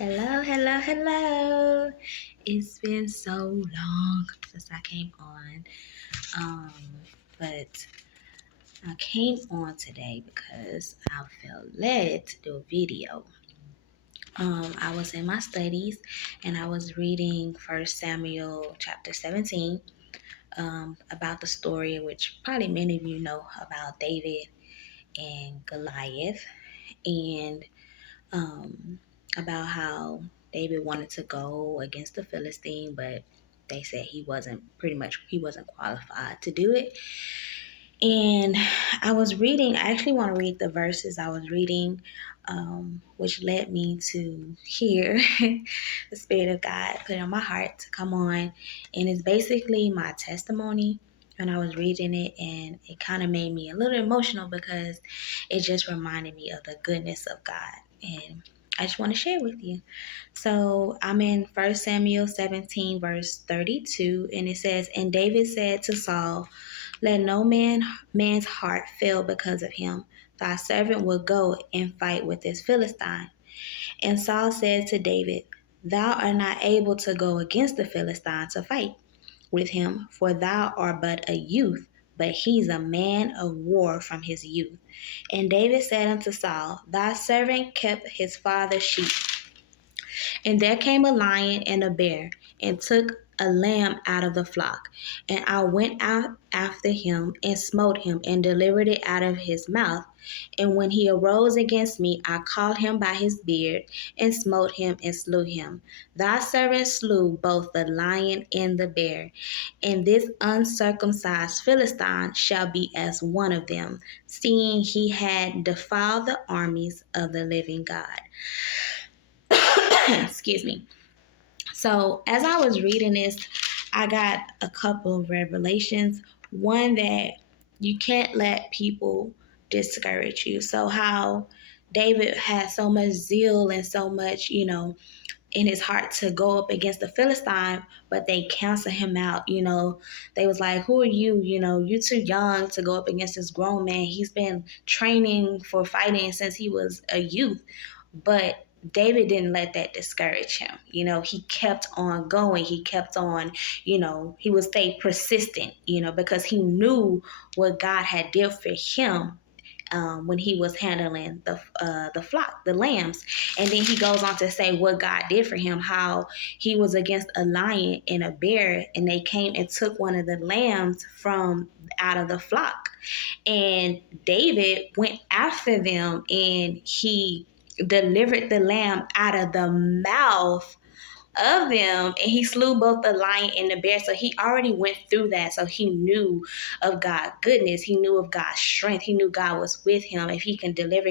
Hello, hello, hello. It's been so long since I came on. Um, but I came on today because I felt led to do a video. I was in my studies and I was reading First Samuel chapter 17 about the story, which probably many of you know about David and Goliath, and um, about how David wanted to go against the Philistine, but they said he wasn't qualified to do it. And I actually want to read the verses I was reading, which led me to hear the Spirit of God put it on my heart to come on. And it's basically my testimony when I was reading it, and it kind of made me a little emotional because it just reminded me of the goodness of God. And I just want to share with you. So I'm in 1 Samuel 17, verse 32, and it says, "And David said to Saul, let no man's heart fail because of him. Thy servant will go and fight with this Philistine." And Saul said to David, "Thou art not able to go against the Philistine to fight with him, for thou art but a youth, but he's a man of war from his youth." And David said unto Saul, "Thy servant kept his father's sheep. And there came a lion and a bear, and took a lamb out of the flock. And I went out after him, and smote him, and delivered it out of his mouth. And when he arose against me, I caught him by his beard, and smote him, and slew him. Thy servant slew both the lion and the bear. And this uncircumcised Philistine shall be as one of them, seeing he had defiled the armies of the living God." Excuse me. So, as I was reading this, I got a couple of revelations. One, that you can't let people discourage you. So, how David had so much zeal and so much, in his heart to go up against the Philistine, but they cancel him out. They was like, "Who are you? You're too young to go up against this grown man. He's been training for fighting since he was a youth." But David didn't let that discourage him. He kept on going. He kept on, he would stay persistent, because he knew what God had did for him when he was handling the flock, the lambs. And then he goes on to say what God did for him, how he was against a lion and a bear, and they came and took one of the lambs from out of the flock. And David went after them, and he delivered the lamb out of the mouth of them, and he slew both the lion and the bear. So he already went through that. So he knew of God's goodness. He knew of God's strength. He knew God was with him. If he can deliver